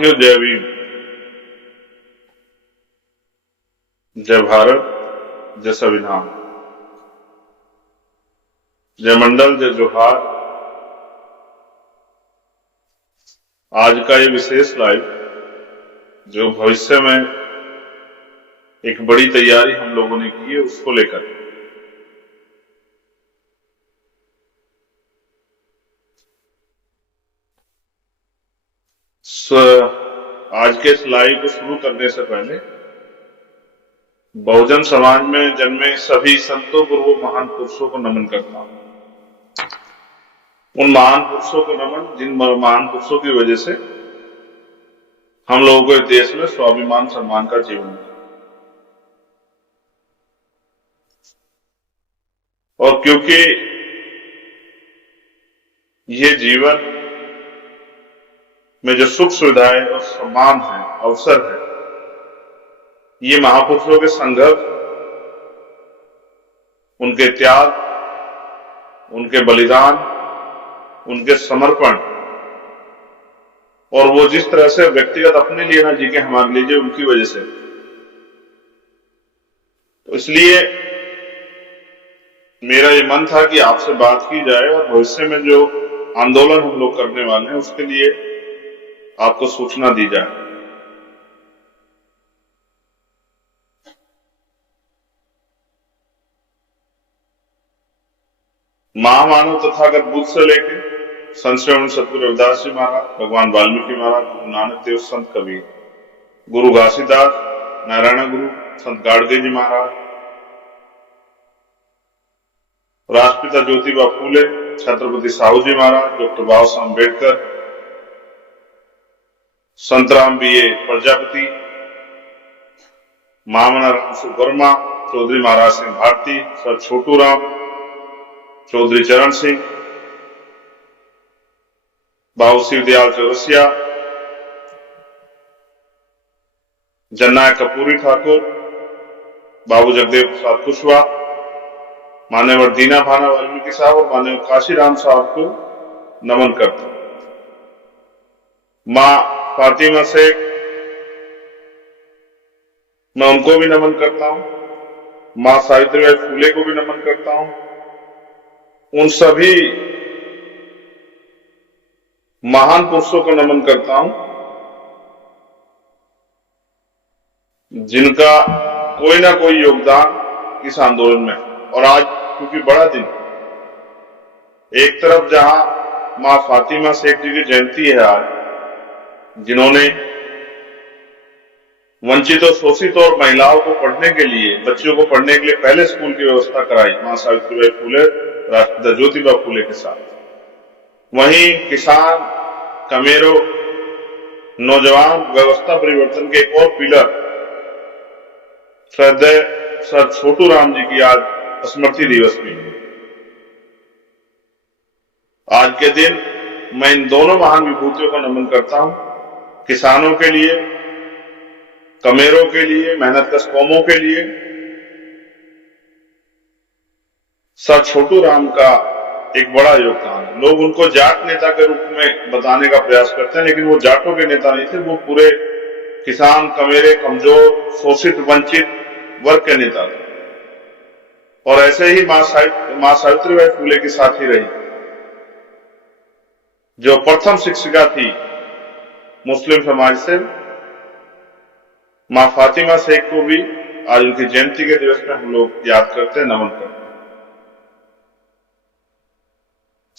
साथियों, जय भीम, जय भारत, जय संविधान, जय मंडल, जय जोहार। आज का ये विशेष लाइव जो भविष्य में एक बड़ी तैयारी हम लोगों ने की है उसको लेकर आज के इस लाइव को शुरू करने से पहले बहुजन समाज में जन्मे सभी संतों, गुरुओं, महान पुरुषों को नमन करता हूं। उन महान पुरुषों को नमन जिन महान पुरुषों की वजह से हम लोगों को इस देश में स्वाभिमान सम्मान का जीवन मिला। और क्योंकि ये जीवन में जो सुख सुविधाएं और सम्मान है, अवसर है, ये महापुरुषों के संघर्ष, उनके त्याग, उनके बलिदान, उनके समर्पण और वो जिस तरह से व्यक्तिगत अपने लिए ना जी के हमारे लीजिए उनकी वजह से। तो इसलिए मेरा ये मन था कि आपसे बात की जाए और भविष्य में जो आंदोलन हम लोग करने वाले हैं उसके लिए आपको सूचना दी जाए। महामानव तथागत बुद्ध से लेके संत श्री सतगुरु रविदास जी महाराज, भगवान वाल्मीकि महाराज, गुरु नानक देव, संत कबीर, गुरु घासीदास, नारायण गुरु, संत गाडगे जी महाराज, राष्ट्रपिता ज्योतिबा फूले, छत्रपति साहू जी महाराज, डॉक्टर बाबा साहब अम्बेडकर, संतराम बीए प्रजापति, मामना राम वर्मा, चौधरी महाराज सिंह भारती, सर छोटू राम, चौधरी चरण सिंह, बाबू शिवदयाल चौरसिया, जननायक कपूरी ठाकुर, बाबू जगदेव प्रसाद कुशवाहा, मान्यवर दीना भाना वाल्मीकि साहब और मान्यवर काशीराम साहब को नमन करता हूं। मां फातिमा शेख, मैं उनको भी नमन करता हूं। मां सावित्रीबाई फूले को भी नमन करता हूं। उन सभी महान पुरुषों को नमन करता हूं जिनका कोई ना कोई योगदान इस आंदोलन में। और आज क्योंकि बड़ा दिन, एक तरफ जहां मां फातिमा शेख जी की जयंती है आज, जिन्होंने वंचित और शोषित और महिलाओं को पढ़ने के लिए, बच्चों को पढ़ने के लिए पहले स्कूल की व्यवस्था कराई, मां सावित्रीबाई फूले, राष्ट्रपिता ज्योतिबा फूले के साथ। वहीं किसान, कमेरों, नौजवान व्यवस्था परिवर्तन के एक और पिलर श्रद्धेय सर छोटू राम जी की आज स्मृति दिवस भी है। आज के दिन मैं इन दोनों महान विभूतियों को नमन करता हूं। किसानों के लिए, कमेरों के लिए, मेहनतकश कौमों के लिए सर छोटू राम का एक बड़ा योगदान है। लोग उनको जाट नेता के रूप में बताने का प्रयास करते हैं, लेकिन वो जाटों के नेता नहीं थे, वो पूरे किसान, कमेरे, कमजोर, शोषित, वंचित वर्ग के नेता थे। और ऐसे ही मां सावित्रीबाई फूले के साथ ही रही, जो प्रथम शिक्षिका थी मुस्लिम समाज से। मां फातिमा शेख को भी आज उनकी जयंती के दिवस में हम लोग याद करते हैं, नमन करते हैं।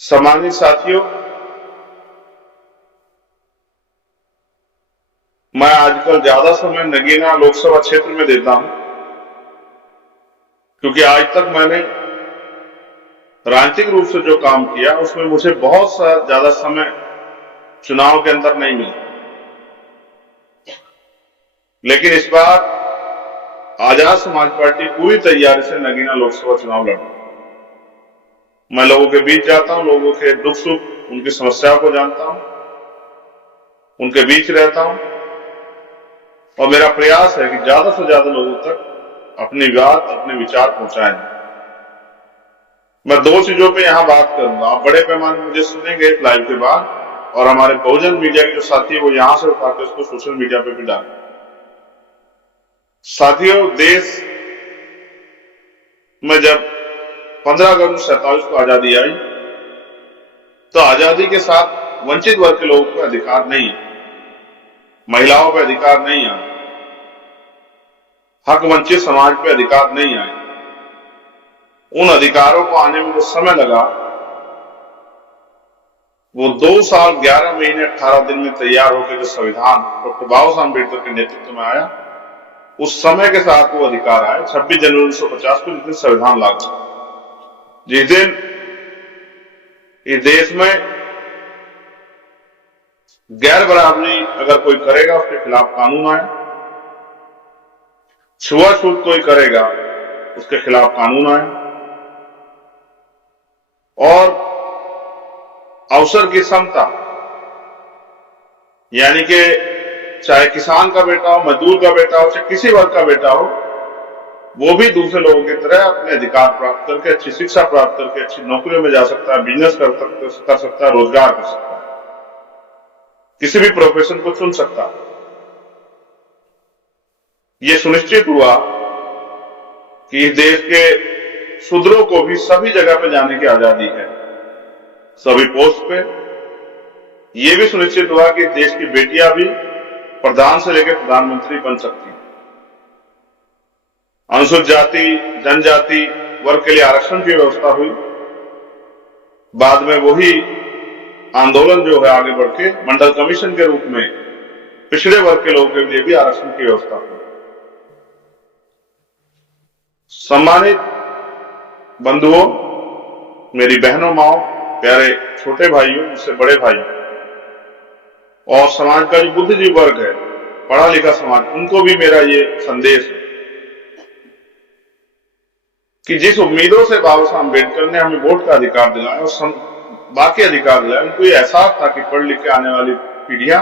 सम्मानित साथियों, मैं आजकल ज्यादा समय नगीना लोकसभा क्षेत्र में देता हूं, क्योंकि आज तक मैंने राजनीतिक रूप से जो काम किया उसमें मुझे बहुत ज्यादा समय चुनाव के अंदर नहीं मिला। लेकिन इस बार आजाद समाज पार्टी पूरी तैयारी से नगीना लोकसभा चुनाव लड़। मैं लोगों के बीच जाता हूं, लोगों के दुख सुख, उनकी समस्याओं को जानता हूं, उनके बीच रहता हूं और मेरा प्रयास है कि ज्यादा से ज्यादा लोगों तक अपनी बात, अपने विचार पहुंचाएं। मैं दो चीजों पे यहां बात करूंगा, आप बड़े पैमाने मुझे सुनेंगे इस लाइव के बाद। और हमारे बहुजन मीडिया के जो साथी है वो यहां से उठा के उसको सोशल मीडिया पे भी डालें। साथियों, देश में जब 15 अगस्त 1947 को आजादी आई तो आजादी के साथ वंचित वर्ग के लोगों को अधिकार नहीं है, महिलाओं पर अधिकार नहीं आए, हक वंचित समाज पे अधिकार नहीं आए। उन अधिकारों को आने में जो समय लगा वो 2 साल 11 महीने 18 दिन में तैयार होकर जो संविधान डॉक्टर बाबा साहब अम्बेडकर के नेतृत्व में आया, उस समय के साथ वो अधिकार आए। 26 जनवरी 1950 को जिस दिन संविधान लागू, जिस दिन इस देश में गैर बराबरी अगर कोई करेगा उसके खिलाफ कानून आए, छुआछूत कोई करेगा उसके खिलाफ कानून आए, और अवसर की समता, यानी कि चाहे किसान का बेटा हो, मजदूर का बेटा हो, चाहे किसी वर्ग का बेटा हो, वो भी दूसरे लोगों की तरह अपने अधिकार प्राप्त करके, अच्छी शिक्षा प्राप्त करके, अच्छी नौकरियों में जा सकता है, बिजनेस कर सकता है, रोजगार कर सकता है, किसी भी प्रोफेशन को चुन सकता है। ये सुनिश्चित हुआ कि इस देश के शूद्रों को भी सभी जगह पे जाने की आजादी है, सभी पोस्ट पे। यह भी सुनिश्चित हुआ कि देश की बेटियां भी प्रधान से लेकर प्रधानमंत्री बन सकती हैं। अनुसूचित जाति जनजाति वर्ग के लिए आरक्षण की व्यवस्था हुई। बाद में वही आंदोलन जो है आगे बढ़ के मंडल कमीशन के रूप में पिछड़े वर्ग के लोगों के लिए भी आरक्षण की व्यवस्था हुई। सम्मानित बंधुओं, मेरी बहनों, माओ, प्यारे छोटे भाइयों, मुझसे बड़े भाइयों, और समाज का जो बुद्धिजीवी वर्ग है, पढ़ा लिखा समाज, उनको भी मेरा ये संदेश है कि जिस उम्मीदों से बाबा साहब अम्बेडकर ने हमें वोट का अधिकार दिलाया और बाकी अधिकार दिलाया, उनको ये एहसास था कि पढ़ लिख के आने वाली पीढ़ियां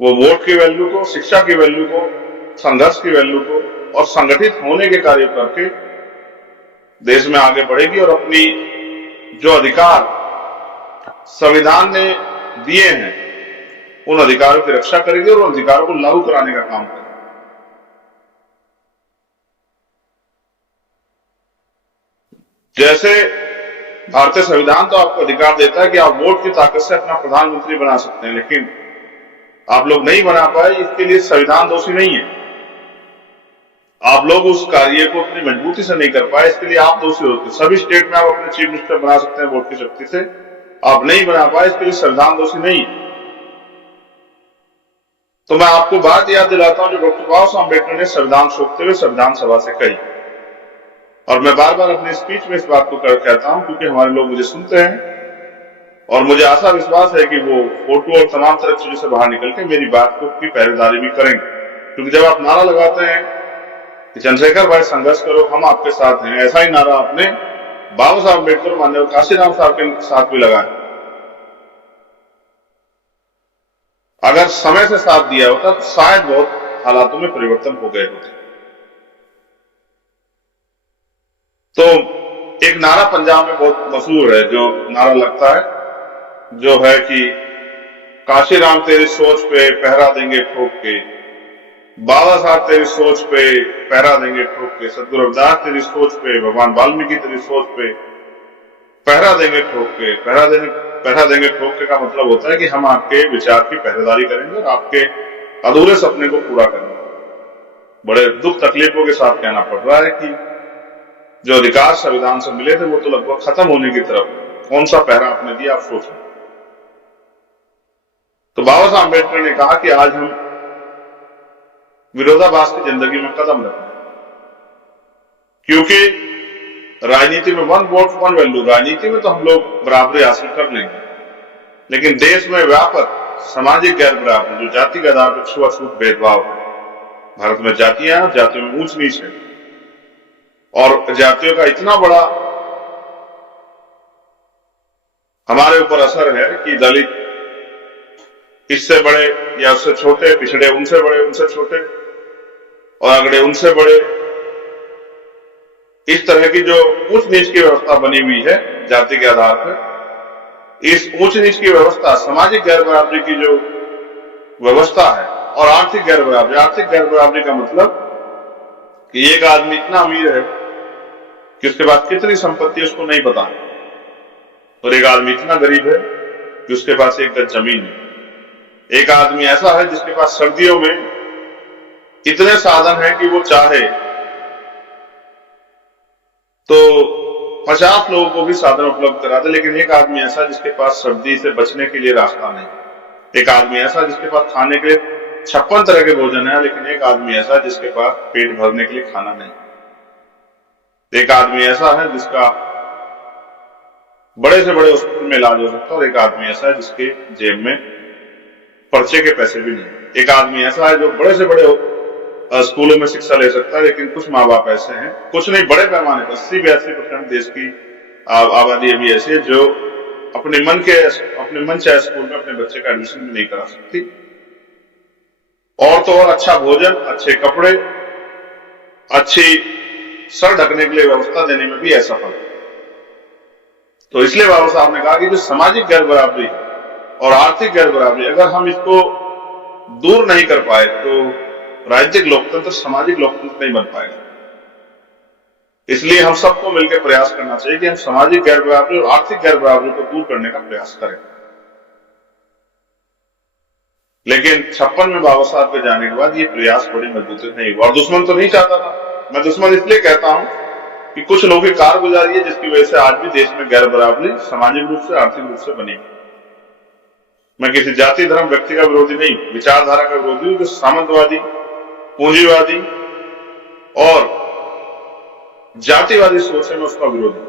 वो वोट की वैल्यू को, शिक्षा की वैल्यू को, संघर्ष की वैल्यू को और संगठित होने के कार्य करके देश में आगे बढ़ेगी और अपनी जो अधिकार संविधान ने दिए हैं उन अधिकारों की रक्षा करेगी और उन अधिकारों को लागू कराने का काम करेगी। जैसे भारतीय संविधान तो आपको अधिकार देता है कि आप वोट की ताकत से अपना प्रधानमंत्री बना सकते हैं, लेकिन आप लोग नहीं बना पाए, इसके लिए संविधान दोषी नहीं है। आप लोग उस कार्य को अपनी मजबूती से नहीं कर पाए, इसके लिए आप दोषी होते। सभी स्टेट में आप अपने चीफ मिनिस्टर बना सकते हैं वोट की शक्ति से, आप नहीं बना पाए, इसके लिए संविधान दोषी नहीं है। तो मैं आपको बात याद दिलाता हूं जो डॉक्टर बाबा साहब अम्बेडकर ने संविधान सोचते हुए संविधान सभा से कही, और मैं बार बार अपने स्पीच में इस बात को कहता हूं क्योंकि हमारे लोग मुझे सुनते हैं और मुझे आशा विश्वास है कि वो फोटो और तमाम तरह चीजों से बाहर निकल के मेरी बात को की पहरेदारी भी करेंगे। क्योंकि जब आप नारा लगाते हैं कि चंद्रशेखर भाई संघर्ष करो, हम आपके साथ हैं, ऐसा ही नारा आपने बाबा साहब अम्बेडकर माननीय काशीराम साहब के साथ भी लगाया। अगर समय से साथ दिया होता तो शायद बहुत हालातों में परिवर्तन हो गए होते। तो एक नारा पंजाब में बहुत मशहूर है, जो नारा लगता है, जो है कि काशीराम तेरी सोच पे पहरा देंगे ठोक के, बाबा साहब तेरी सोच पे पहरा देंगे ठोक के, सदगुरु रविदास तेरी सोच पे, भगवान वाल्मीकि तेरी सोच पे पहरा देंगे ठोक के। पहरा देंगे ठोक के का मतलब होता है कि हम आपके विचार की पहरेदारी करेंगे और आपके अधूरे सपने को पूरा करेंगे। बड़े दुख तकलीफों के साथ कहना पड़ रहा है कि जो अधिकार संविधान से मिले थे वो तो लगभग खत्म होने की तरफ, कौन सा पहरा आपने दिया आप सोचें। तो बाबा साहब अम्बेडकर ने कहा कि आज हम विरोधाभास की जिंदगी में कदम रखें, क्योंकि राजनीति में वन वोट वन वैल्यू, राजनीति में तो हम लोग बराबरी हासिल कर लेंगे, लेकिन देश में व्यापक सामाजिक गैर बराबरी, जो जाति के आधार पर छुआछूत भेदभाव है, भारत में जातियां हैं, जातियों में ऊंच नीच है, और जातियों का इतना बड़ा हमारे ऊपर असर है कि दलित इससे बड़े या उससे छोटे, पिछड़े उनसे बड़े, उनसे छोटे, और अगड़े उनसे बड़े, इस तरह की जो उच्च नीच की व्यवस्था बनी हुई है जाति के आधार पर, इस ऊंच नीच की व्यवस्था, सामाजिक गैर बराबरी की जो व्यवस्था है, और आर्थिक गैर बराबरी का मतलब कि एक आदमी इतना अमीर है कि उसके पास कितनी संपत्ति उसको नहीं पता, और एक आदमी इतना गरीब है कि उसके पास एक गज जमीन है। एक आदमी ऐसा है जिसके पास सर्दियों में इतने साधन है कि वो चाहे तो 50 लोगों को भी साधन उपलब्ध करा दे, लेकिन एक आदमी ऐसा जिसके पास सर्दी से बचने के लिए रास्ता नहीं। एक आदमी ऐसा जिसके पास खाने के लिए 56 तरह के भोजन है, लेकिन एक आदमी ऐसा जिसके पास पेट भरने के लिए खाना नहीं। एक आदमी ऐसा है जिसका बड़े से बड़े हॉस्पिटल में इलाज हो सकता है, और एक आदमी ऐसा है जिसके जेब में पर्चे के पैसे भी नहीं। एक आदमी ऐसा है जो बड़े से बड़े स्कूलों में शिक्षा ले सकता है, लेकिन कुछ माँ बाप ऐसे हैं, कुछ नहीं बड़े पैमाने पर 80-82% देश की आबादी अभी ऐसी है जो अपने मन चाहे स्कूल में अपने बच्चे का एडमिशन भी नहीं करा सकती। और तो और अच्छा भोजन, अच्छे कपड़े, अच्छी सर ढकने के लिए व्यवस्था देने में भी असफल है। तो इसलिए बाबा साहब ने कहा कि जो सामाजिक गैर बराबरी और आर्थिक गैर बराबरी, अगर हम इसको दूर नहीं कर पाए तो राजनीतिक लोकतंत्र, सामाजिक लोकतंत्र नहीं बन पाएगा। इसलिए हम सबको मिलकर प्रयास करना चाहिए कि हम सामाजिक गैर बराबरी और आर्थिक गैर बराबरी को दूर करने का प्रयास करें। लेकिन 56 में बाबा साहब के जाने के बाद ये प्रयास बड़ी मजबूती नहीं हुआ, और दुश्मन तो नहीं चाहता था। मैं दुश्मन इसलिए कहता हूं कि कुछ लोगों की कारगुजारी है जिसकी वजह से आज भी देश में गैर बराबरी सामाजिक रूप से, आर्थिक रूप से बनी। मैं किसी जाति धर्म व्यक्ति का विरोधी नहीं, विचारधारा का विरोधी हूं जो सामंतवादी, पूंजीवादी और जातिवादी सोच है, मैं उसका विरोधी।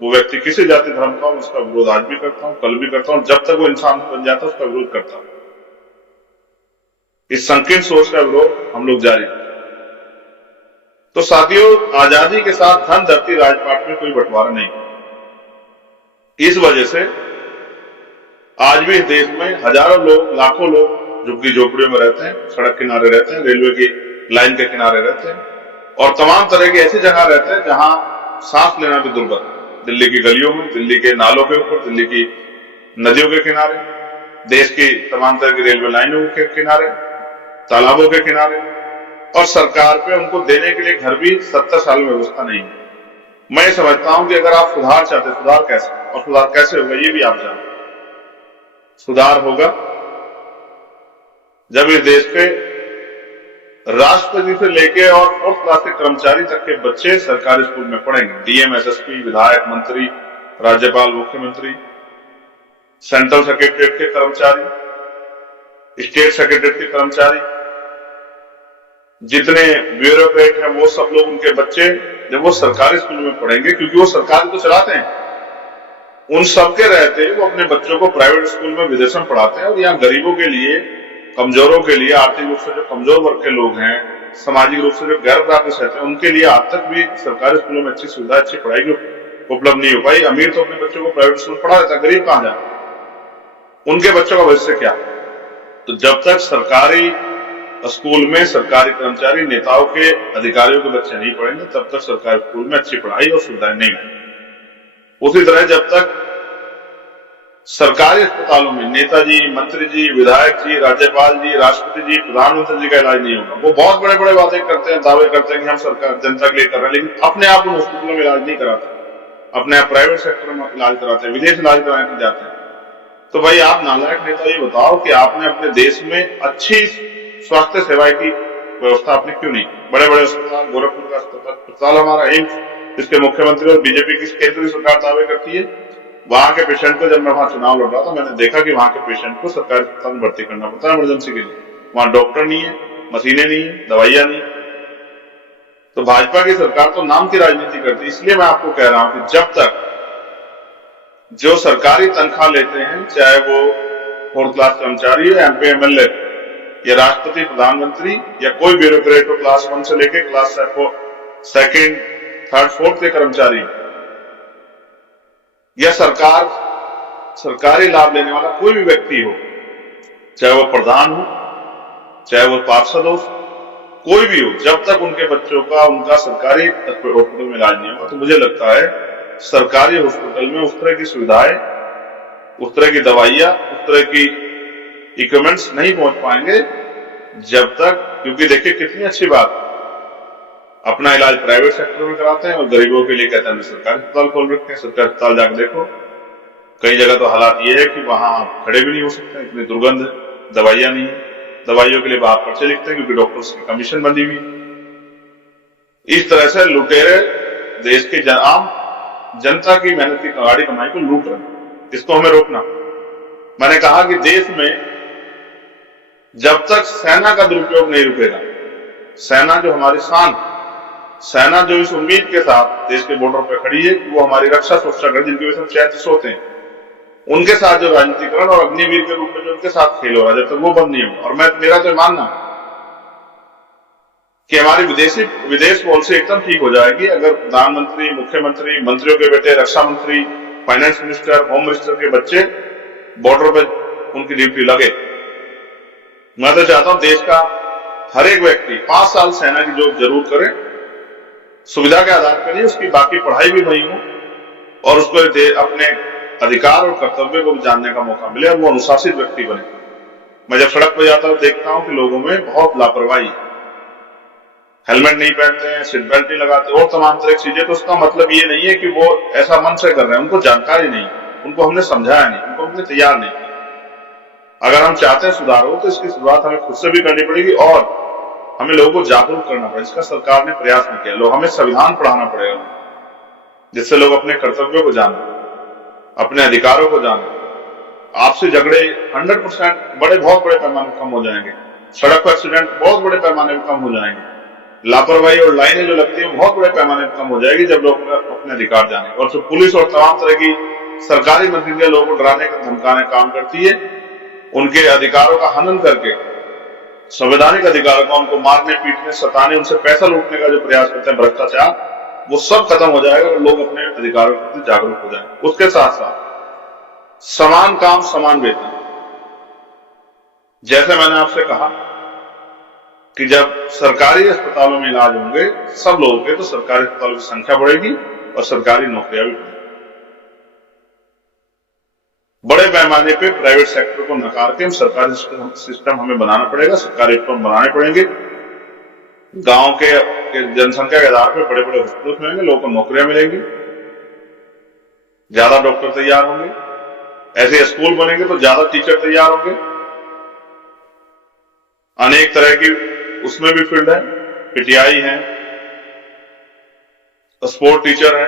वो व्यक्ति किसी जाति धर्म का, मैं उसका विरोध आज भी करता हूं, कल भी करता हूं, जब तक वो इंसान बन जाता है उसका विरोध करता हूं। इस संकीर्ण सोच का विरोध हम लोग जारी रखें। तो साथियों, आजादी के साथ धन धरती राजपाट में कोई बंटवारा नहीं। इस वजह से आज भी देश में हजारों लोग, लाखों लोग झुग्गी झोपड़ियों में रहते हैं, सड़क किनारे रहते हैं, रेलवे की लाइन के किनारे रहते हैं, और तमाम तरह की ऐसी जगह रहते हैं जहां सांस लेना भी दुर्लभ। दिल्ली की गलियों में, दिल्ली के नालों के ऊपर, दिल्ली की नदियों के किनारे, देश की तमाम तरह की रेलवे लाइनों के किनारे, तालाबों के किनारे, और सरकार पे उनको देने के लिए घर भी 70 साल में व्यवस्था नहीं है। मैं समझता हूं कि अगर आप सुधार चाहते, सुधार कैसे, और सुधार कैसे होगा ये भी आप जानते। सुधार होगा जब इस देश के राष्ट्रपति से लेके और 4th क्लास के कर्मचारी तक के बच्चे सरकारी स्कूल में पढ़ेंगे। डीएम, एसएसपी, विधायक, मंत्री, राज्यपाल, मुख्यमंत्री, सेंट्रल सेक्रेटरीट के कर्मचारी, स्टेट सेक्रेटरीट के कर्मचारी, जितने ब्यूरोक्रेट हैं वो सब लोग, उनके बच्चे जब वो सरकारी स्कूल में पढ़ेंगे, क्योंकि वो सरकार को चलाते हैं, उन सबके रहते वो अपने बच्चों को प्राइवेट स्कूल में विदेशों में पढ़ाते हैं। और यहाँ गरीबों के लिए, कमजोरों के लिए, आर्थिक रूप से जो कमजोर वर्ग के लोग हैं, सामाजिक रूप से जो गैर प्राप्त रहते हैं, उनके लिए आज तक भी सरकारी स्कूलों में अच्छी सुविधा, अच्छी पढ़ाई उपलब्ध नहीं हो पाई। अमीर तो अपने बच्चों को प्राइवेट स्कूल पढ़ा देता, गरीब कहां जाए, उनके बच्चों का भविष्य क्या। तो जब तक सरकारी स्कूल में सरकारी कर्मचारी, नेताओं के, अधिकारियों के बच्चे नहीं पढ़ेंगे, तब तक सरकारी स्कूल में अच्छी पढ़ाई और सुविधाएं नहीं होंगी। उसी तरह जब तक सरकारी अस्पतालों में नेताजी, मंत्री जी, विधायक जी, राज्यपाल जी, राष्ट्रपति जी, प्रधानमंत्री जी का इलाज नहीं होगा। वो बहुत बड़े बड़े वादे करते हैं, दावे करते हैं कि हम सरकार जनता के लिए कर रहे हैं, लेकिन अपने आप उन हॉस्पिटलों में इलाज नहीं कराते, अपने आप प्राइवेट सेक्टर में इलाज कराते हैं, विदेश इलाज कराने जाते हैं। तो भाई आप नालायक नेता ये बताओ कि आपने अपने देश में अच्छी स्वास्थ्य सेवाएं की व्यवस्था आपने क्यों नहीं। बड़े बड़े अस्पताल, गोरखपुर का अस्पताल हमारा एम्स, जिसके मुख्यमंत्री और बीजेपी की केंद्रीय सरकार दावे करती है, वहां के पेशेंट को, जब मैं वहां चुनाव लड़ रहा था, मैंने देखा कि वहां के पेशेंट को सरकारी अस्पताल में भर्ती करना पड़ता है इमरजेंसी के लिए। वहां डॉक्टर नहीं है, मशीनें नहीं है, दवाइयां नहीं। तो भाजपा की सरकार तो नाम की राजनीति करती है। इसलिए मैं आपको कह रहा हूं कि जब तक जो सरकारी तनख्वाह लेते हैं, चाहे वो 4th क्लास कर्मचारी है, एमपी, एमएलए, या राष्ट्रपति, प्रधानमंत्री, या कोई ब्यूरोक्रेट हो, क्लास 1 से लेके क्लास 2nd, 3rd, 4th के कर्मचारी, या सरकारी लाभ लेने वाला कोई भी व्यक्ति हो, चाहे वो प्रधान हो, चाहे वो पार्षद हो, कोई भी हो, जब तक उनके बच्चों का, उनका सरकारी हॉस्पिटल में इलाज नहीं होगा, तो मुझे लगता है सरकारी हॉस्पिटल में उस तरह की सुविधाएं उस तरह की दवाइयां, उस तरह की इक्विपमेंट्स नहीं पहुंच पाएंगे जब तक, क्योंकि देखिए कितनी अच्छी बात, अपना इलाज प्राइवेट सेक्टर में कराते हैं और गरीबों के लिए कहते हैं सरकारी अस्पताल खोल रखते हैं। सरकारी अस्पताल जाकर देखो, कई जगह तो हालात ये है कि वहां आप खड़े भी नहीं हो सकते, इतनी दुर्गंध है, दवाइयां नहीं है, दवाइयों के लिए बाहर पर्चे लिखते हैं क्योंकि डॉक्टर्स की कमीशन बंधी हुई। इस तरह से लुटेरे देश के आम जनता की मेहनत की गाड़ी कमाई को लूट रहे हैं, इसको हमें रोकना। मैंने कहा कि देश में जब तक सेना का दुरुपयोग नहीं रुकेगा, सेना जो हमारी शान, सेना जो इस उम्मीद के साथ देश के बॉर्डर पर खड़ी है कि वो हमारी रक्षा सुरक्षा कर, जिनकी वजह से हम चैन से सोते हैं, उनके साथ जो राजनीतिकरण और अग्निवीर के रूप में जो उनके साथ खेल हो रहा है, जब तक वो बंद नहीं होगा। और मेरा तो मानना कि हमारी विदेश पॉलिसी एकदम ठीक हो जाएगी अगर प्रधानमंत्री, मुख्यमंत्री, मंत्रियों के बेटे, रक्षा मंत्री, फाइनेंस मिनिस्टर, होम मिनिस्टर के बच्चे बॉर्डर पर उनकी ड्यूटी लगे। मैं तो चाहता हूं देश का हर एक व्यक्ति 5 साल सेना की जॉब जरूर करे, सुविधा के आधार पर नहीं, उसकी बाकी पढ़ाई भी वही हो और उसको अपने अधिकार और कर्तव्य को भी जानने का मौका मिले और वो अनुशासित व्यक्ति बने। मैं जब सड़क पर जाता हूं देखता हूं कि लोगों में बहुत लापरवाही है, हेलमेट नहीं पहनते हैं, सीट बेल्ट नहीं लगाते और तमाम तरह की चीजें। तो उसका मतलब ये नहीं है कि वो ऐसा मन से कर रहे हैं, उनको जानकारी नहीं, उनको हमने समझाया नहीं, उनको हमने तैयार नहीं। अगर हम चाहते हैं सुधार हो तो इसकी शुरुआत हमें खुद से भी करनी पड़ेगी और हमें लोगों को जागरूक करना पड़ेगा। इसका सरकार ने प्रयास नहीं किया। लोग, हमें संविधान पढ़ाना पड़ेगा जिससे लोग अपने कर्तव्यों को जाने, अपने अधिकारों को जाने। आपसी झगड़े 100% बहुत बड़े पैमाने पर कम हो जाएंगे, सड़क पर एक्सीडेंट बहुत बड़े पैमाने पर कम हो जाएंगे, लापरवाही और लाइनें जो लगती है बहुत बड़े पैमाने पर कम हो जाएगी जब लोग अपने अधिकार जाने। और जो पुलिस और तमाम तरह की सरकारी मशीनरियां लोगों को डराने का धमकाने काम करती है, उनके अधिकारों का हनन करके, संवैधानिक अधिकारों का उनको मारने, पीटने, सताने, उनसे पैसा लूटने का जो प्रयास करते हैं, भ्रष्टाचार, वो सब खत्म हो जाएगा और लोग अपने अधिकारों के प्रति जागरूक हो जाएंगे। उसके साथ साथ समान काम समान वेतन। जैसे मैंने आपसे कहा कि जब सरकारी अस्पतालों में इलाज होंगे सब लोगों के, तो सरकारी अस्पतालों की संख्या बढ़ेगी और सरकारी नौकरियां भी बढ़ेंगी। बड़े पैमाने पे प्राइवेट सेक्टर को नकार के हम सरकारी सिस्टम हमें बनाना पड़ेगा, सरकारी उपक्रम बनाने पड़ेंगे। गांव के जनसंख्या के आधार पर बड़े बड़े हॉस्पिटल खुलेंगे, लोगों को नौकरियां मिलेंगी, ज्यादा डॉक्टर तैयार होंगे, ऐसे स्कूल बनेंगे तो ज्यादा टीचर तैयार होंगे। अनेक तरह की उसमें भी फील्ड है, पीटीआई है, स्पोर्ट टीचर है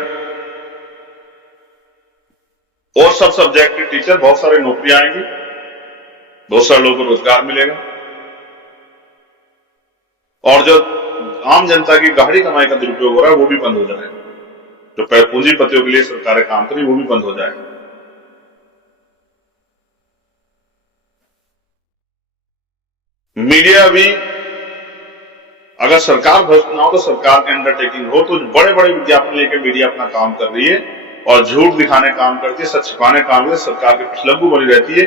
और सब सब्जेक्ट के टीचर, बहुत सारी नौकरियां आएंगी, बहुत सारे लोगों को रोजगार मिलेगा और जो आम जनता की गाढ़ी कमाई का दुरुपयोग हो रहा है वो भी बंद हो जाएगा। जो पूंजीपतियों के लिए सरकारें काम करें वो भी बंद हो जाएगा। मीडिया भी, अगर सरकार भ्रष्ट ना हो तो सरकार के अंडरटेकिंग हो तो बड़े बड़े विज्ञापन लेकर मीडिया अपना काम कर रही है और झूठ दिखाने काम करती है, सच छिपाने काम करती है, सरकार के पिछलग्गू बनी रहती है,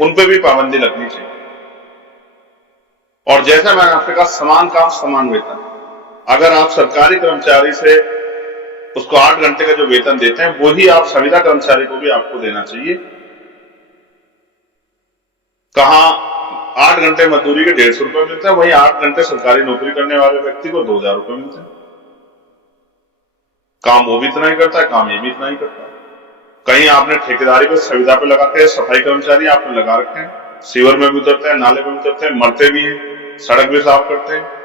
उन पर भी पाबंदी लगनी चाहिए। और जैसा मैंने आपसे कहा, समान काम समान वेतन। अगर आप सरकारी कर्मचारी से उसको 8 घंटे का जो वेतन देते हैं वही आप संविदा कर्मचारी को भी आपको देना चाहिए। कहां 8 घंटे मजदूरी के 150 रुपए मिलते हैं, वहीं 8 घंटे सरकारी नौकरी करने वाले व्यक्ति को 2000 रुपए मिलते हैं। काम वो भी इतना ही करता है, काम ये भी इतना ही करता है। कहीं आपने ठेकेदारी पे, संविदा पे लगा के, सफाई कर्मचारी आपने लगा रखे हैं, सीवर में भी उतरते हैं, नाले में भी उतरते हैं, मरते भी हैं, सड़क भी साफ करते हैं।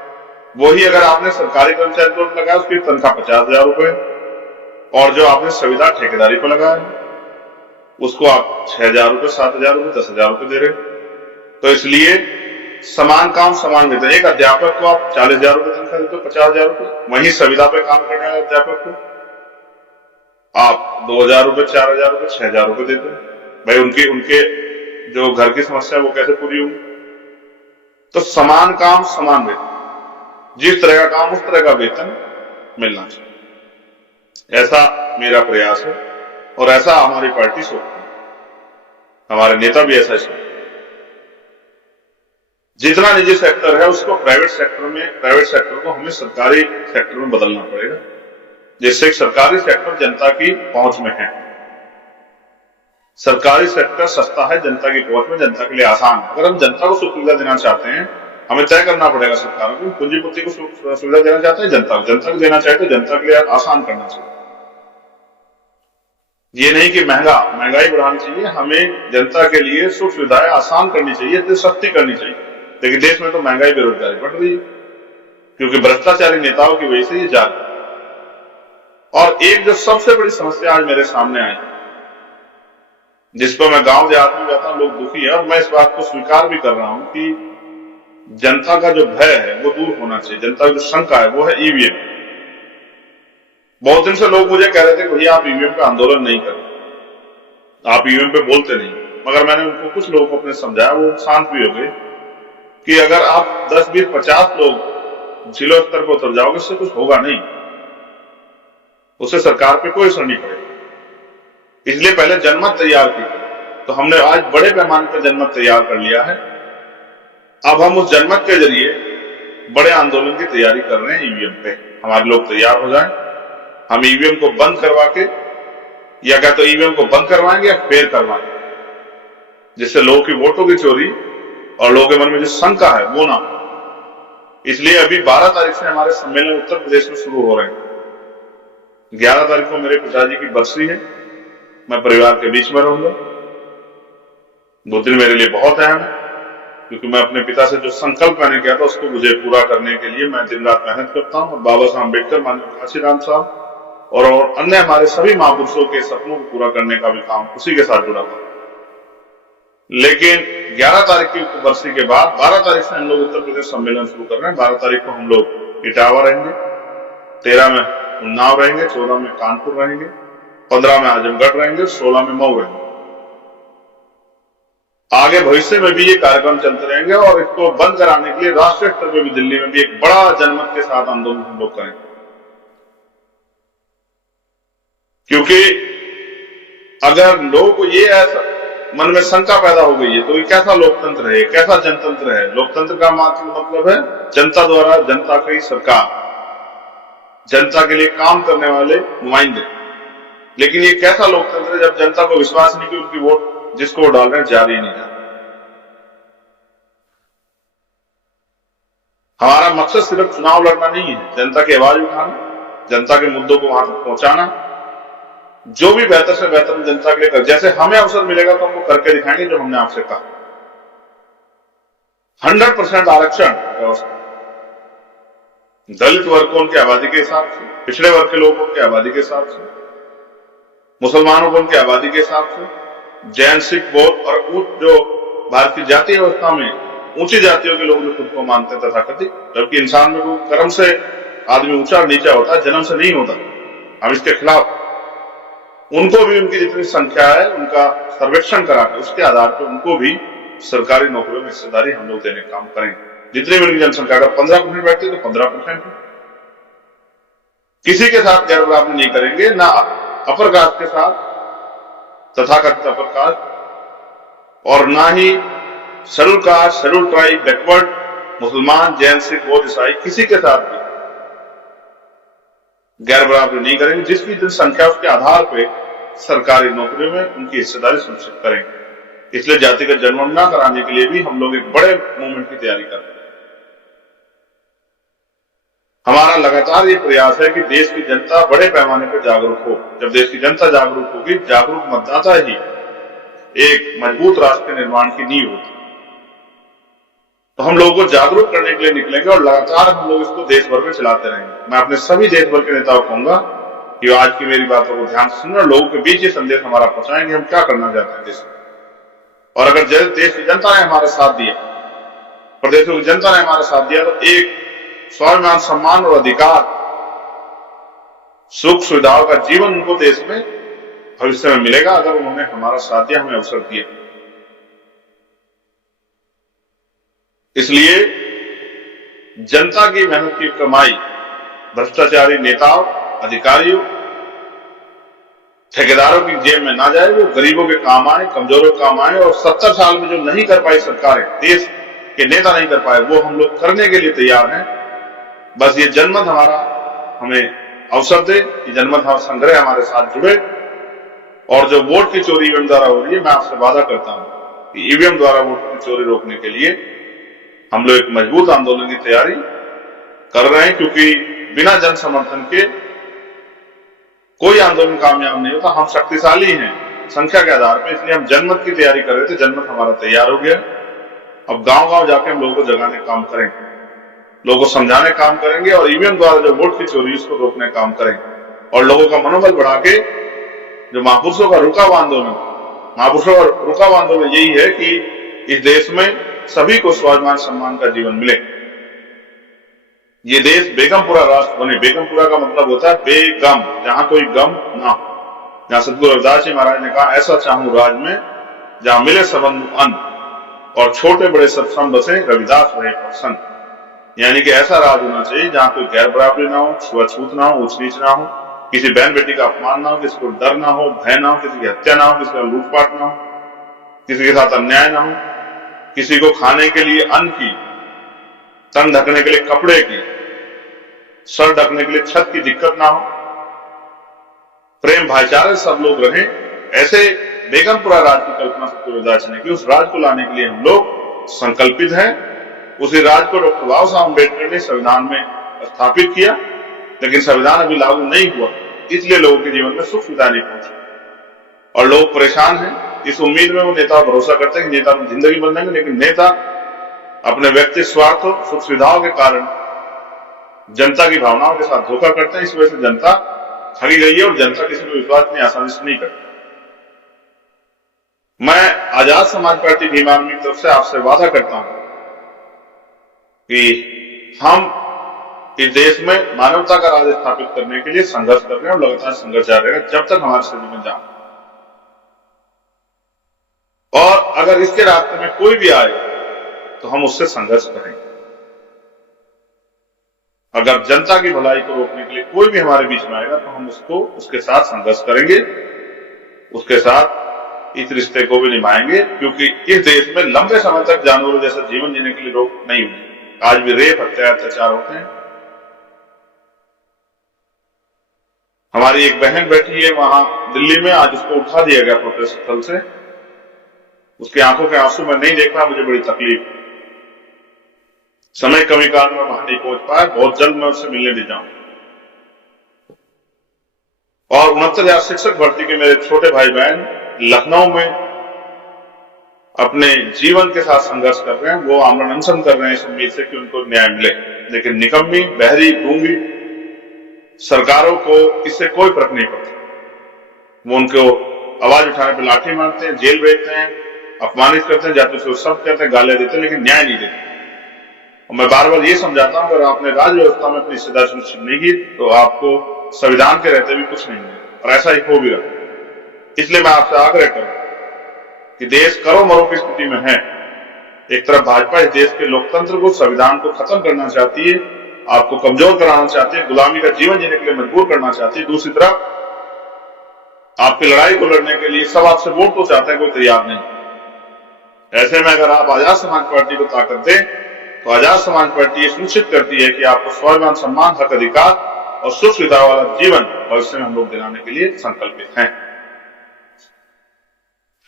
वही अगर आपने सरकारी कर्मचारी को लगाया, उसकी तनख्वाह 50,000 रुपए, और जो आपने संविदा ठेकेदारी पर लगाया उसको आप 6,000 रुपए, 7,000 रुपए, 10,000 रुपए दे रहे। तो इसलिए समान काम समान वेतन। एक अध्यापक को आप 40,000 रुपए तनख्वाह देते हो, 50,000 रुपए, वहीं संविदा पे काम करने वाले अध्यापक को आप 2,000 रुपए, 4,000 रुपए, 6,000 रुपए देते हैं। भाई उनके जो घर की समस्या वो कैसे पूरी होगी? तो समान काम समान वेतन, जिस तरह का काम उस तरह का वेतन मिलना चाहिए, ऐसा मेरा प्रयास है और ऐसा हमारी पार्टी सोचती है, हमारे नेता भी ऐसा सोचते हैं। जितना निजी सेक्टर है उसको प्राइवेट सेक्टर को हमें सरकारी सेक्टर में बदलना पड़ेगा, जिससे सरकारी सेक्टर जनता की पहुंच में है। सरकारी सेक्टर सस्ता है, जनता की पहुंच में, जनता के लिए आसान है। अगर हम जनता को सुख सुविधा देना चाहते हैं, हमें तय करना पड़ेगा सरकारों को, पूंजीपति को सुविधा देना चाहते हैं, जनता को देना चाहे तो जनता के लिए आसान करना चाहिए। ये नहीं कि महंगाई बढ़ानी चाहिए, हमें जनता के लिए सुख सुविधाएं आसान करनी चाहिए, तो सस्ती करनी चाहिए। लेकिन देश में तो महंगाई बेरोजगारी बढ़ रही है, क्योंकि भ्रष्टाचारी नेताओं की वजह से ये जा रही है। और एक जो सबसे बड़ी समस्या आज मेरे सामने आई, जिस पर मैं गांव देहात में जाता हूं, लोग दुखी है, और मैं इस बात को स्वीकार भी कर रहा हूं कि जनता का जो भय है वो दूर होना चाहिए। जनता की जो शंका है वो है ईवीएम। बहुत दिन से लोग मुझे कह रहे थे भैया आप ईवीएम पे आंदोलन नहीं करें, आप ईवीएम पे बोलते नहीं। मगर मैंने उनको, कुछ लोगों को अपने समझाया, वो शांत भी हो गए कि अगर आप 10, 20, 50 लोग जिला स्तर पर उतर जाओगे, इससे कुछ होगा नहीं, उससे सरकार पे कोई असर नहीं पड़ेगा। इसलिए पहले जनमत तैयार की गई, तो हमने आज बड़े पैमाने पर जनमत तैयार कर लिया है। अब हम उस जनमत के जरिए बड़े आंदोलन की तैयारी कर रहे हैं ईवीएम पे। हमारे लोग तैयार हो जाएं, हम ईवीएम को बंद करवा के, या क्या तो ईवीएम को बंद करवाएंगे या फेल करवाएंगे, जिससे लोगों की वोटों की चोरी और लोगों के मन में जो शंका है वो ना हो। इसलिए अभी 12 तारीख से हमारे सम्मेलन उत्तर प्रदेश में शुरू हो रहे हैं। 11 तारीख को मेरे पिताजी की बरसी है, मैं परिवार के बीच में रहूंगा। वो दिन मेरे लिए बहुत अहम है, क्योंकि मैं अपने पिता से जो संकल्प मैंने किया था उसको मुझे पूरा करने के लिए मैं दिन रात मेहनत करता हूं। और बाबा साहब अम्बेडकर, माननीय काशीराम साहब और अन्य हमारे सभी महापुरुषों के सपनों को पूरा करने का भी काम उसी के साथ जुड़ा था। लेकिन 11 तारीख की बरसी के बाद 12 तारीख से हम लोग उत्तर प्रदेश सम्मेलन शुरू कर रहे हैं। 12 तारीख को हम लोग इटावा रहेंगे, 13 में उन्नाव रहेंगे, 14 में कानपुर रहेंगे, 15 में आजमगढ़ रहेंगे, 16 में मऊ रहेंगे। आगे भविष्य में भी ये कार्यक्रम चलते रहेंगे, और इसको बंद कराने के लिए राष्ट्रीय स्तर पर भी दिल्ली में भी एक बड़ा जनमत के साथ आंदोलन हम लोग करेंगे। क्योंकि अगर लोगों को ये ऐसा मन में शंका पैदा हो गई है, तो ये कैसा लोकतंत्र है, कैसा जनतंत्र है? लोकतंत्र का मतलब है जनता द्वारा जनता की सरकार, जनता के लिए काम करने वाले नुमाइंदे। लेकिन ये कैसा लोकतंत्र है जब जनता को विश्वास नहीं कि उनकी वोट जिसको वो डाल रहे हैं जा रही नहीं जा। हमारा मकसद सिर्फ चुनाव लड़ना नहीं है, जनता की आवाज उठाना, जनता के मुद्दों को वहां तक पहुंचाना, जो भी बेहतर से बेहतर जनता के लिए कर। जैसे हमें अवसर मिलेगा तो हमको करके दिखाएंगे जो हमने आपसे कहा। 100% आरक्षण व्यवस्था, दलित वर्ग को उनकी आबादी के हिसाब से, पिछड़े वर्ग के लोगों को उनकी आबादी के हिसाब से, मुसलमानों को उनकी आबादी के हिसाब से, जैन, सिख, बौद्ध और जो भारत की जातीय व्यवस्था में ऊंची जातियों के लोग जो खुद को मानते हैं तथाकथित, जबकि इंसान में वो कर्म से आदमी ऊंचा और नीचा होता है, जन्म से नहीं होता। हम इसके खिलाफ, उनको भी उनकी जितनी संख्या है उनका सर्वेक्षण कराकर उसके आधार पर उनको भी सरकारी नौकरियों में हिस्सेदारी हम लोग देने का काम करेंगे। जितनी भी उनकी जनसंख्या, अगर 15% बैठती है तो 15%। किसी के साथ गैर बराबरी नहीं करेंगे, ना अपर कास्ट के साथ, तथाकथित अपर कास्ट, और ना ही schedule caste, schedule tribe, backward, मुसलमान, जैन, सिख, बौद्ध, ईसाई, किसी के साथ भी गैर बराबरी नहीं करेंगे। जिसकी जनसंख्या उसके आधार पर सरकारी नौकरियों में उनकी हिस्सेदारी सुनिश्चित करेंगे। इसलिए जातिगत जनगणना कराने के लिए भी हम लोग एक बड़े मूवमेंट की तैयारी कर रहे हैं। हमारा लगातार ये प्रयास है कि देश की जनता बड़े पैमाने पर जागरूक हो। जब देश की जनता जागरूक होगी, जागरूक मतदाता ही एक मजबूत राष्ट्र के निर्माण की नींव होती। तो हम लोगों को जागरूक करने के लिए निकलेंगे और लगातार हम लोग इसको देश भर में चलाते रहेंगे। मैं अपने सभी देश भर के नेताओं को कहूंगा कि आज की मेरी बातों को ध्यान से सुनना, लोगों के बीच ये संदेश हमारा पहुंचाएंगे हम क्या करना चाहते हैं देश में। और अगर देश की जनता ने हमारा साथ दिया, प्रदेशों की जनता ने हमारा साथ दिया, तो एक स्वाभिमान, सम्मान और अधिकार, सुख सुविधाओं का जीवन उनको देश में भविष्य में मिलेगा, अगर उन्होंने हमारा साथ दिया, हमें अवसर दिया। इसलिए जनता की मेहनत की कमाई भ्रष्टाचारी नेताओं, अधिकारियों, ठेकेदारों की जेब में ना जाए, वो गरीबों के काम आए, कमजोरों के काम आए। और 70 साल में जो नहीं कर पाई सरकारें, देश के नेता नहीं कर पाए, वो हम लोग करने के लिए तैयार हैं। बस ये जनमत हमारा हमें अवसर दे, ये जनमत संग्रह हमारे साथ जुड़े, और जो वोट की चोरी ईवीएम द्वारा हो रही है, मैं आपसे वादा करता हूं कि ईवीएम द्वारा वोट की चोरी रोकने के लिए हम लोग एक मजबूत आंदोलन की तैयारी कर रहे हैं, क्योंकि बिना जन समर्थन के कोई आंदोलन कामयाब नहीं होता। हम शक्तिशाली हैं संख्या के आधार पर, इसलिए हम जनमत की तैयारी कर रहे थे। जनमत हमारा तैयार हो गया। अब गांव गांव जाके हम लोगों को जगाने का काम करेंगे, लोगों को समझाने का काम करेंगे और ईवीएम द्वारा जो वोट की चोरी उसको रोकने का काम करेंगे और लोगों का मनोबल बढ़ा के जो महापुरुषों का रुका हुआ आंदोलन, महापुरुषों का रुका हुआ आंदोलन यही है कि इस देश में सभी को स्वाभिमान सम्मान का जीवन मिले। ये देश बेगमपुरा राष्ट्र बने। बेगमपुरा का मतलब होता है बेगम, जहां कोई गम ना हो। जहां सतगुरु रविदास जी महाराज ने कहा, ऐसा चाहूं राज में जहां मिले सबंधु अन्न और छोटे बड़े सब सम बसे, रविदास रहे प्रसन्न। यानी कि ऐसा राज होना चाहिए जहां कोई गैर बराबरी ना हो, छुआछूत ना हो, ऊंच नीच ना हो, किसी बहन बेटी का अपमान ना हो, किसी को डर ना हो, भय ना हो, किसी की हत्या ना हो, किसी का लूटपाट ना हो, किसी के साथ अन्याय ना हो, किसी को खाने के लिए अन्न की, तन ढकने के लिए कपड़े की, सर ढकने के लिए छत की दिक्कत ना हो, प्रेम भाईचारे सब लोग रहें। ऐसे बेगमपुरा राज की कल्पना सतगुरु रविदास ने की। उस राज को लाने के लिए हम लोग संकल्पित हैं। उसी राज को डॉक्टर बाबा साहब अम्बेडकर ने संविधान में स्थापित किया, लेकिन संविधान अभी लागू नहीं हुआ, इसलिए लोगों के जीवन में सुख सुविधा नहीं पहुंची और लोग परेशान हैं। इस उम्मीद में वो नेता भरोसा करते हैं कि नेता में जिंदगी बन जाएंगे, लेकिन नेता अपने व्यक्तिगत स्वार्थ और सुख सुविधाओं के कारण जनता की भावनाओं के साथ धोखा करते हैं। इस वजह से जनता ठगी गई है और जनता किसी को विश्वास इतनी आसानी से नहीं करती। मैं आजाद समाज पार्टी भीम आर्मी की तरफ से आपसे वादा करता हूं कि हम इस देश में मानवता का राज स्थापित करने के लिए संघर्ष कर रहे हैं और लगातार संघर्ष जारी रहेगा जब तक हमारे शरीर में जान। और अगर इसके रास्ते में कोई भी आए तो हम उससे संघर्ष करेंगे। अगर जनता की भलाई को रोकने के लिए कोई भी हमारे बीच में आएगा तो हम उसके साथ संघर्ष करेंगे, उसके साथ इस रिश्ते को भी निभाएंगे, क्योंकि इस देश में लंबे समय तक जानवरों जैसा जीवन जीने के लिए रोक नहीं हुई। आज भी रेप, हत्या, अत्याचार होते हैं। हमारी एक बहन बैठी है वहां दिल्ली में, आज उसको उठा दिया गया प्रोटेस्ट स्थल से। उसकी आंखों के आंसू में नहीं देखा, मुझे बड़ी तकलीफ। समय कमी कारण में वहां नहीं पहुंच पाया, बहुत जल्द मैं उससे मिलने भी जाऊंगा। और 69,000 शिक्षक भर्ती के मेरे छोटे भाई बहन लखनऊ में अपने जीवन के साथ संघर्ष कर रहे हैं। वो आमरण अनशन कर रहे हैं इस उम्मीद से कि उनको न्याय मिले, लेकिन निकम्मी, बहरी, गूंगी सरकारों को इससे कोई फर्क नहीं पड़ता। वो उनको आवाज उठाने पर लाठी मारते हैं, जेल भेजते हैं, अपमानित करते हैं, जाति से सब कहते हैं, गालियां देते हैं, लेकिन न्याय नहीं देते। और मैं बार बार ये समझाता हूं, अगर आपने राज व्यवस्था में अपनी हिस्सेदारी सुनिश्चित नहीं की तो आपको संविधान के रहते भी कुछ नहीं मिले, और ऐसा ही हो भी रहा। इसलिए मैं आपसे आग्रह करूं कि देश करो मरो की स्थिति में है। एक तरफ भाजपा इस देश के लोकतंत्र को, संविधान को खत्म करना चाहती है, आपको कमजोर कराना चाहती है, गुलामी का जीवन जीने के लिए मजबूर करना चाहती है। दूसरी तरफ आपकी लड़ाई को लड़ने के लिए सब आपसे वोट तो चाहते हैं, कोई तैयार नहीं। ऐसे में अगर आप आजाद समाज पार्टी को ताकत दें तो आजाद समाज पार्टी ये सुनिश्चित करती है कि आपको स्वाभिमान, सम्मान, हक, अधिकार और सुख सुविधा वाला जीवन भविष्य में हम लोग दिलाने के लिए संकल्पित हैं।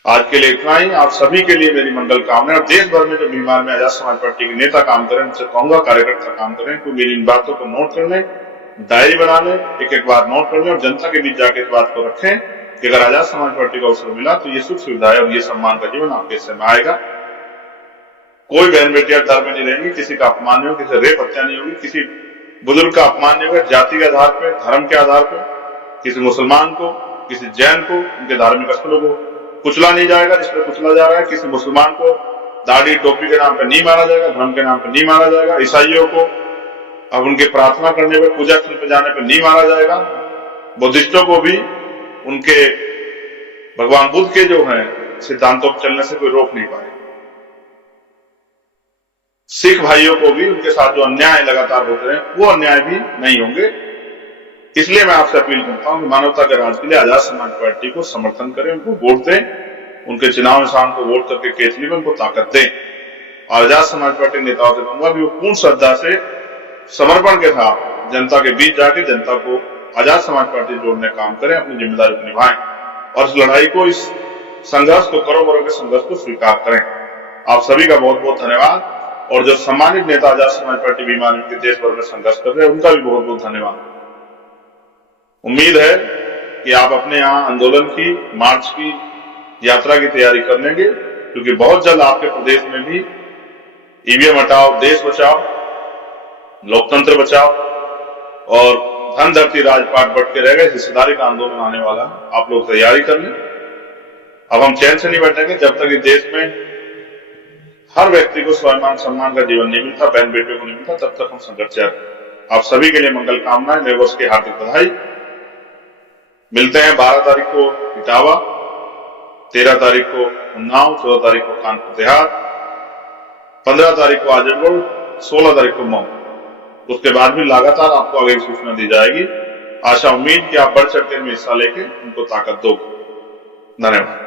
आज के लिए इतना ही। आप सभी के लिए मेरी मंगल कामना। और देश भर में जो बीमार में आजाद समाज पार्टी के नेता काम करें, उनसे कहूंगा कार्यकर्ता काम करें, तो मेरी इन बातों को नोट कर लें, डायरी बना लें, एक एक बार नोट कर लें और जनता के बीच जाके इस बात को रखें कि अगर आजाद समाज पार्टी का अवसर मिला तो ये सुख सुविधाएं और ये सम्मान का जीवन आपके हिस्से में आएगा। कोई बहन बेटियां डर में नहीं रहेंगी, किसी का अपमान नहीं होगा, किसी रेप हत्या नहीं होगी, किसी बुजुर्ग का अपमान नहीं होगा जाति के आधार पर, धर्म के आधार पर। किसी मुसलमान को, किसी जैन को, उनके धार्मिक स्थलों को कुचला नहीं जाएगा जिस पर कुचला जा रहा है। किसी मुसलमान को दाढ़ी टोपी के नाम पर नहीं मारा जाएगा, धर्म के नाम पर नहीं मारा जाएगा। ईसाइयों को अब उनके प्रार्थना करने पर, पूजा स्थल पर जाने पर नहीं मारा जाएगा। बुद्धिस्टों को भी उनके भगवान बुद्ध के जो है सिद्धांतों पर चलने से कोई रोक नहीं पाएगा। सिख भाइयों को भी उनके साथ जो अन्याय लगातार होते हैं वो अन्याय भी नहीं होंगे। इसलिए मैं आपसे अपील करता हूं कि मानवता के राज के लिए आजाद समाज पार्टी को समर्थन करें, उनको वोट दें, उनके चुनाव निशान को वोट करके केसली में उनको ताकत दें। आजाद समाज पार्टी नेताओं से कहूंगा कि वो पूर्ण श्रद्धा से, समर्पण के साथ जनता के बीच जाके जनता को आजाद समाज पार्टी जोड़ने का काम करें, अपनी जिम्मेदारी को निभाएं और इस लड़ाई को, इस संघर्ष को, करों बरों के संघर्ष को स्वीकार करें। आप सभी का बहुत बहुत धन्यवाद। और जो सम्मानित नेता आजाद समाज पार्टी बीमानी के देश भर में संघर्ष कर रहे हैं, उनका भी बहुत बहुत धन्यवाद। उम्मीद है कि आप अपने यहाँ आंदोलन की, मार्च की, यात्रा की तैयारी कर लेंगे, क्योंकि बहुत जल्द आपके प्रदेश में भी ईवीएम हटाओ, देश बचाओ, लोकतंत्र बचाओ और धन धरती राजपाट बढ़ के रह गए, हिस्सेदारी का आंदोलन आने वाला है। आप लोग तैयारी कर लें। अब हम चैन से नहीं बैठेंगे जब तक इस देश में हर व्यक्ति को स्वाभिमान सम्मान का जीवन नहीं मिलता, बहन बेटियों को नहीं मिलता, तब तक हम संघर्ष जारी। आप सभी के लिए मंगल कामनाएं, नए वर्ष की हार्दिक बधाई। मिलते हैं 12 तारीख को इटावा, 13 तारीख को उन्नाव, 14 तारीख को कानपुर देहात, 15 तारीख को आजमगढ़, 16 तारीख को मऊ। उसके बाद भी लगातार आपको आगे सूचना दी जाएगी। आशा उम्मीद कि आप बढ़ चढ़ के हिस्सा लेके उनको ताकत दोगे। धन्यवाद।